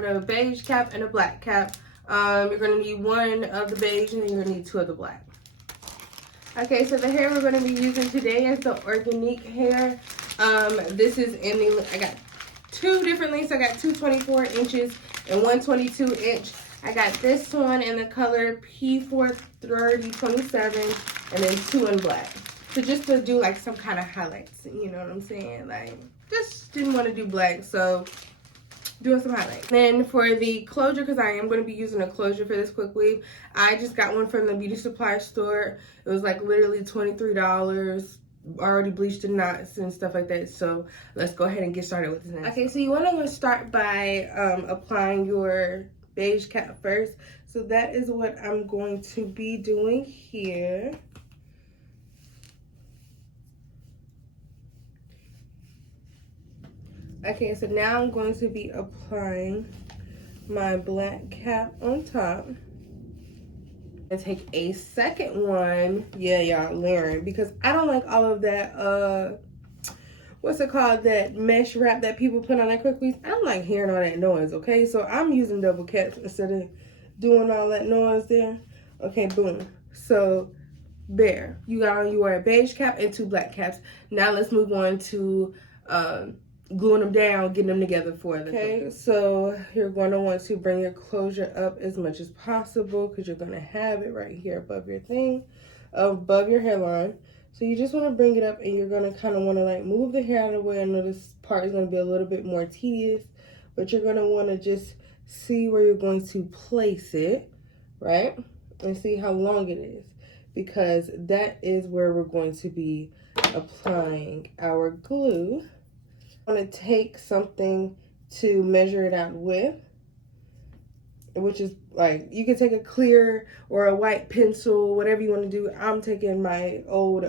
with a beige cap and a black cap. You're going to need one of the beige and then you're going to need two of the black. Okay, so the hair we're going to be using today is the Organique hair. This is in the, I got two different lengths. I got two 24 inches and one 22 inch. I got this one in the color P43027 and then two in black. So just to do like some kind of highlights, you know what I'm saying? Like, just didn't want to do black, so doing some highlights. Then for the closure, because I am going to be using a closure for this quick weave, I just got one from the beauty supply store. It was like literally $23. Already bleached the knots and stuff like that. So let's go ahead and get started with this next. Okay, so you want to start by applying your beige cap first. So that is what I'm going to be doing here. Okay, so now I'm going to be applying my black cap on top. And take a second one, yeah, y'all, layering, because I don't like all of that, what's it called, that mesh wrap that people put on their quick weaves. I don't like hearing all that noise, okay? So I'm using double caps instead of doing all that noise there. Okay, boom. So there, you got on your beige cap and two black caps. Now let's move on to gluing them down, getting them together for the okay. So you're going to want to bring your closure up as much as possible because you're going to have it right here above your thing, above your hairline. So you just want to bring it up and you're going to kind of want to like move the hair out of the way. I know this part is going to be a little bit more tedious, but you're going to want to just see where you're going to place it, right? And see how long it is, because that is where we're going to be applying our glue. I'm going to take something to measure it out with, which is like, you can take a clear or a white pencil, whatever you want to do. I'm taking my old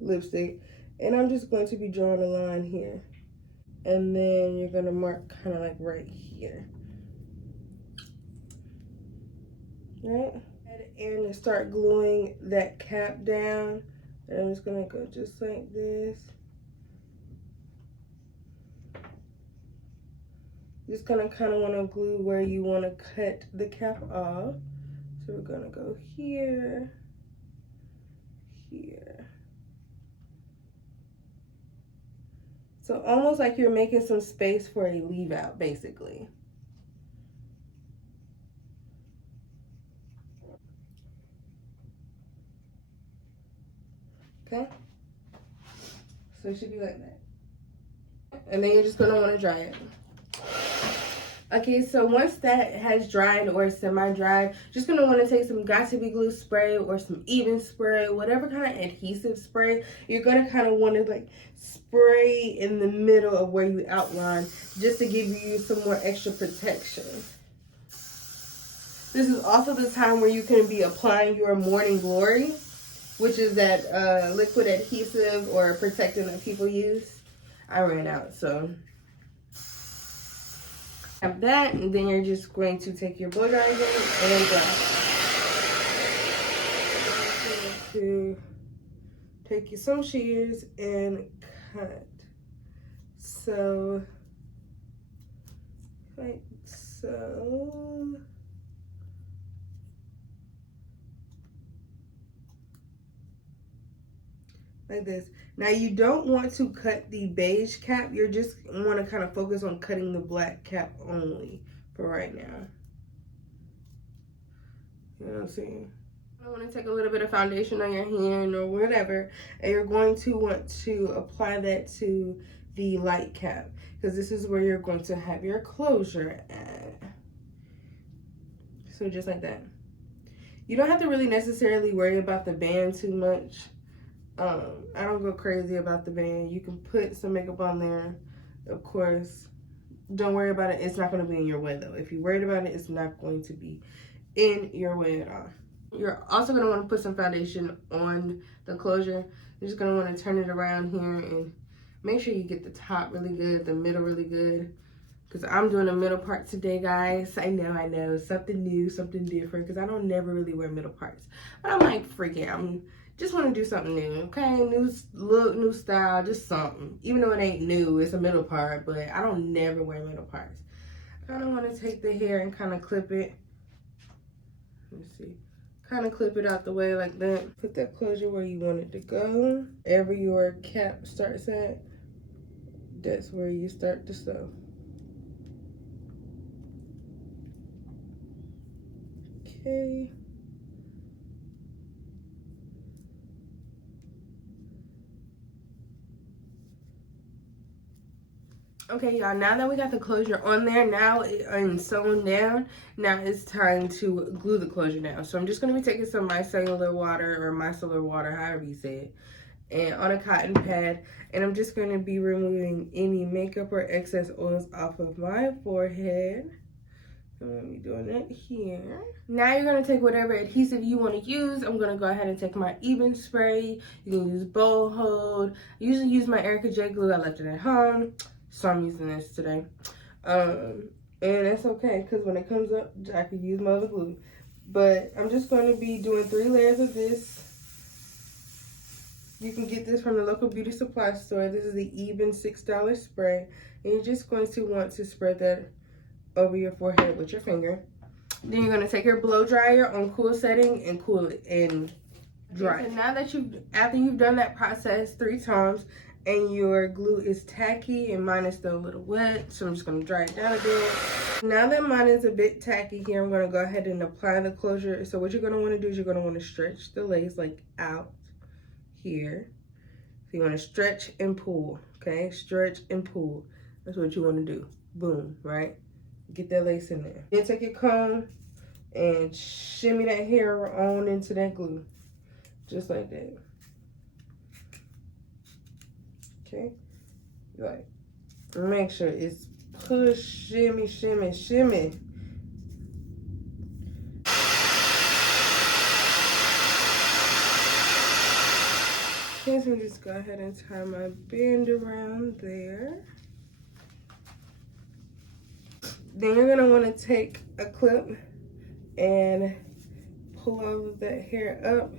lipstick and I'm just going to be drawing a line here. And then you're going to mark kind of like right here. Right? And start gluing that cap down. And I'm just going to go just like this. Just gonna kind of want to glue where you want to cut the cap off. So we're gonna go here, here. So almost like you're making some space for a leave out, basically. Okay. So it should be like that. And then you're just gonna want to dry it. Okay, so once that has dried or semi-dried, just gonna want to take some Got2b glue spray or some even spray, whatever kind of adhesive spray. You're gonna kind of want to like spray in the middle of where you outline, just to give you some more extra protection. This is also the time where you can be applying your Morning Glory, which is that liquid adhesive or protectant that people use. I ran out, so have that, and then you're just going to take your blow dryer again and go. To take you some shears and cut. So, like so. Like this. Now you don't want to cut the beige cap. You just want to kind of focus on cutting the black cap only for right now. You know what I'm saying? I want to take a little bit of foundation on your hand or whatever, and you're going to want to apply that to the light cap, because this is where you're going to have your closure at. So just like that. You don't have to really necessarily worry about the band too much. I don't go crazy about the band. You can put some makeup on there, of course. Don't worry about it. It's not going to be in your way, though. If you're worried about it, it's not going to be in your way at all. You're also going to want to put some foundation on the closure. You're just going to want to turn it around here and make sure you get the top really good, the middle really good. Because I'm doing the middle part today, guys. I know. Something new, something different. Because I don't never really wear middle parts. But I'm like, freaking, I'm just want to do something new, okay? New look, new style, just something. Even though it ain't new, it's a middle part, but I don't never wear middle parts. Kind of want to take the hair and kind of clip it. Let's see. Kind of clip it out the way like that. Put that closure where you want it to go. Wherever your cap starts at, that's where you start to sew. Okay. Okay, y'all, now that we got the closure on there, now and sewn down, now it's time to glue the closure down. So I'm just going to be taking some micellar water, however you say it, and on a cotton pad, and I'm just going to be removing any makeup or excess oils off of my forehead. I'm going to be doing it here. Now you're going to take whatever adhesive you want to use. I'm going to go ahead and take my Even Spray. You can use Bowl Hold. I usually use my Erica J glue. I left it at home, so I'm using this today. And that's okay, because when it comes up, I can use my other glue. But I'm just going to be doing 3 layers of this. You can get this from the local beauty supply store. This is the Even $6 spray. And you're just going to want to spread that over your forehead with your finger. Then you're going to take your blow dryer on cool setting and cool it and dry. So now that after you've done that process 3 times and your glue is tacky and mine is still a little wet, so I'm just going to dry it down a bit. Now that mine is a bit tacky here, I'm going to go ahead and apply the closure. So what you're going to want to do is you're going to want to stretch the lace like out here. So you want to stretch and pull, okay? Stretch and pull. That's what you want to do. Boom, right? Get that lace in there. Then take your comb and shimmy that hair on into that glue. Just like that. Okay? Like, make sure it's push, shimmy, shimmy, shimmy. Okay, so just go ahead and tie my band around there. Then you're going to want to take a clip and pull all of that hair up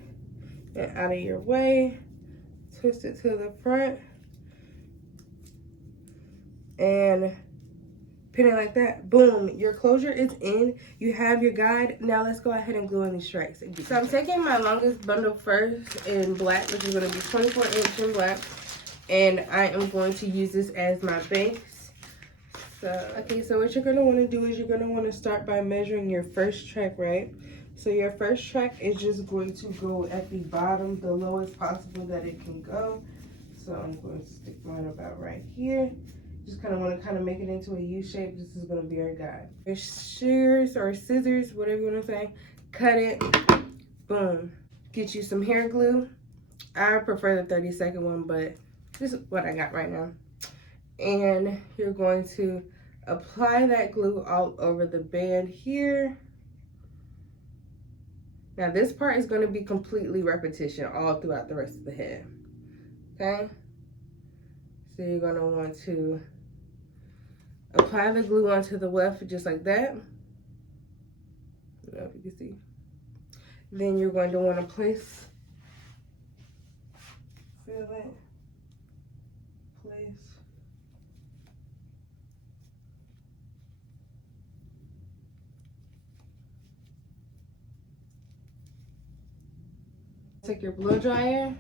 and out of your way. Twist it to the front and pin it like that. Boom, your closure is in. You have your guide. Now let's go ahead and glue in these stripes. So I'm taking my longest bundle first in black, which is going to be 24" in black. And I am going to use this as my base. Okay, so what you're going to want to do is you're going to want to start by measuring your first track, right? So your first track is just going to go at the bottom, the lowest possible that it can go. So I'm going to stick mine about right here. Just kind of want to make it into a U shape. This is going to be our guide. Your shears or scissors, whatever you want to say, cut it, boom. Get you some hair glue. I prefer the 30-second one, but this is what I got right now. And you're going to apply that glue all over the band here. Now this part is going to be completely repetition all throughout the rest of the head. Okay? So you're going to want to apply the glue onto the weft just like that. I don't know if you can see. Then you're going to want to place, feel it, place. Take your blow dryer.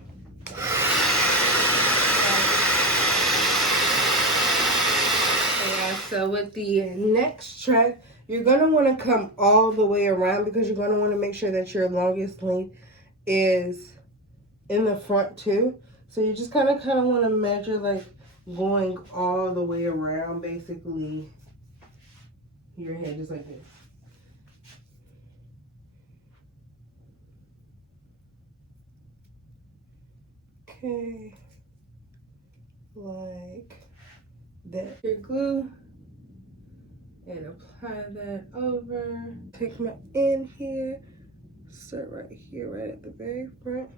So with the next track, you're going to want to come all the way around because you're going to want to make sure that your longest length is in the front too. So you just kind of want to measure like going all the way around basically your head just like this. Okay, like that. Your glue and apply that over. Take my end here, start right here, right at the very front.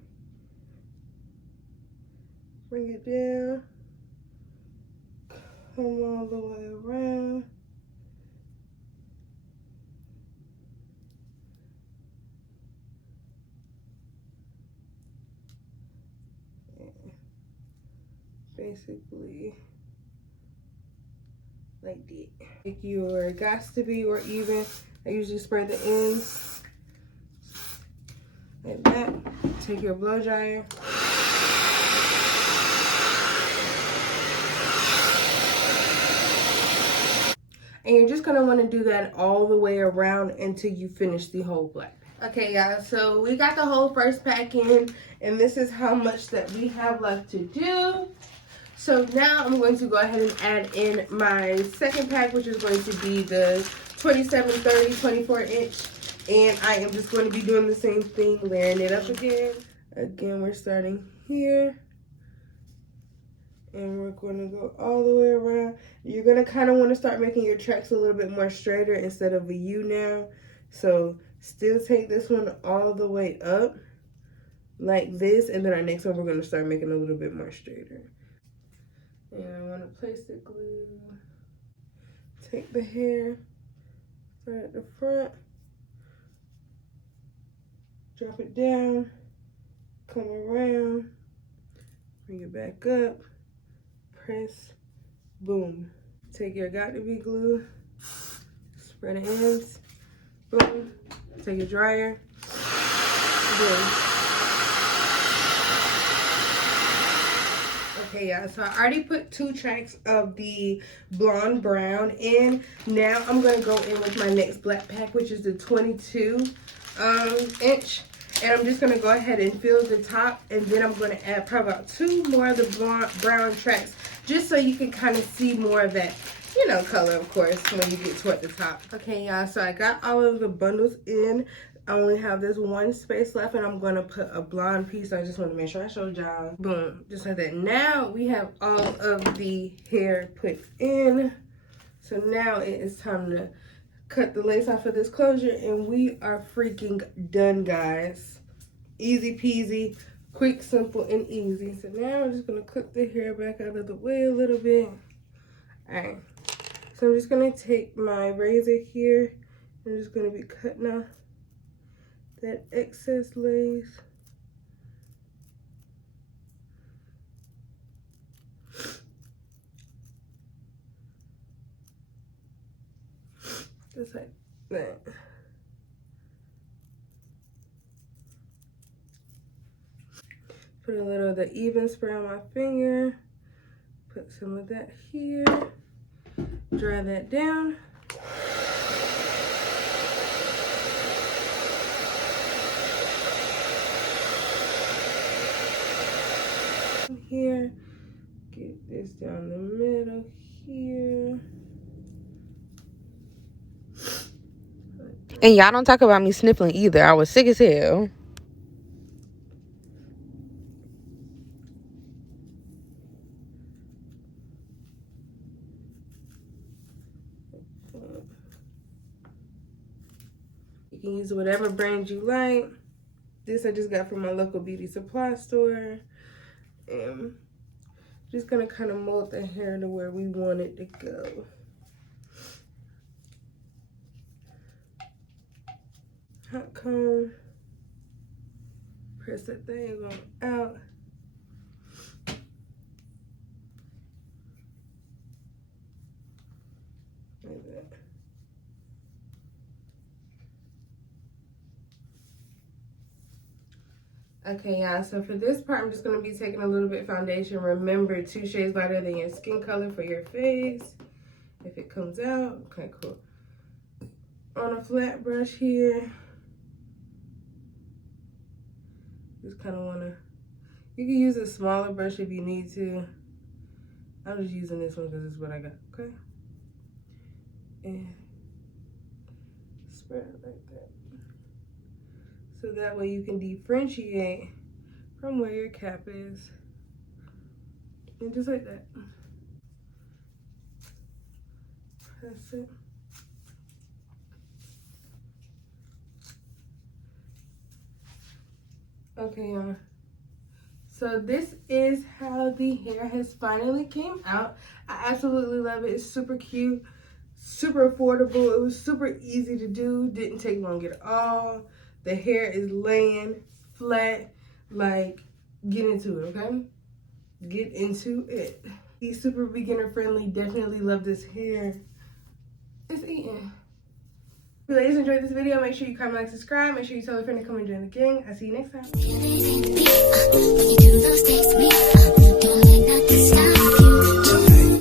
Bring it down, come all the way around. Basically like that. Take your got to be or even. I usually spray the ends like that. Take your blow dryer. And you're just gonna wanna do that all the way around until you finish the whole black. Okay, guys, so we got the whole first pack in, and this is how much that we have left to do. So now I'm going to go ahead and add in my second pack, which is going to be the 27, 30, 24 inch. And I am just going to be doing the same thing, layering it up again. Again, we're starting here. And we're going to go all the way around. You're going to kind of want to start making your tracks a little bit more straighter instead of a U now. So still take this one all the way up like this. And then our next one, we're going to start making a little bit more straighter. And I want to place the glue. Take the hair, start at the front, drop it down, come around, bring it back up, press, boom. Take your got to be glue, spread the ends, boom. Take your dryer, boom. Okay, y'all, so I already put 2 tracks of the blonde brown in. Now I'm gonna go in with my next black pack, which is the 22 inch. And I'm just gonna go ahead and fill the top, and then I'm gonna add probably about 2 more of the brown tracks, just so you can kind of see more of that, you know, color, of course, when you get toward the top. Okay, y'all, so I got all of the bundles in. I only have this one space left, and I'm gonna put a blonde piece. I just want to make sure I showed y'all. Boom, just like that. Now we have all of the hair put in. So now it is time to cut the lace off of this closure, and we are freaking done, guys. Easy peasy, quick, simple, and easy. So now I'm just gonna clip the hair back out of the way a little bit. All right, so I'm just gonna take my razor here. I'm just gonna be cutting off that excess lace. Just like that. Put a little of the even spray on my finger. Put some of that here. Dry that down. Here, get this down the middle here. And y'all don't talk about me sniffling either. I was sick as hell. You can use whatever brand you like. This I just got from my local beauty supply store. And just gonna kind of mold the hair to where we want it to go. Hot comb. Press that thing on out. Like that. Okay, y'all, so for this part, I'm just going to be taking a little bit of foundation. Remember, 2 shades lighter than your skin color for your face. If it comes out, okay, cool. On a flat brush here. Just kind of want to, you can use a smaller brush if you need to. I'm just using this one because it's what I got, okay? And spread it like that. So that way you can differentiate from where your cap is. And just like that. Press it. Okay, y'all. So this is how the hair has finally came out. I absolutely love it. It's super cute, super affordable. It was super easy to do. Didn't take long at all. The hair is laying flat. Like, get into it, okay? Get into it. He's super beginner friendly. Definitely love this hair. It's eating. If you ladies enjoyed this video, make sure you comment, like, subscribe. Make sure you tell a friend to come and join the gang. I'll see you next time.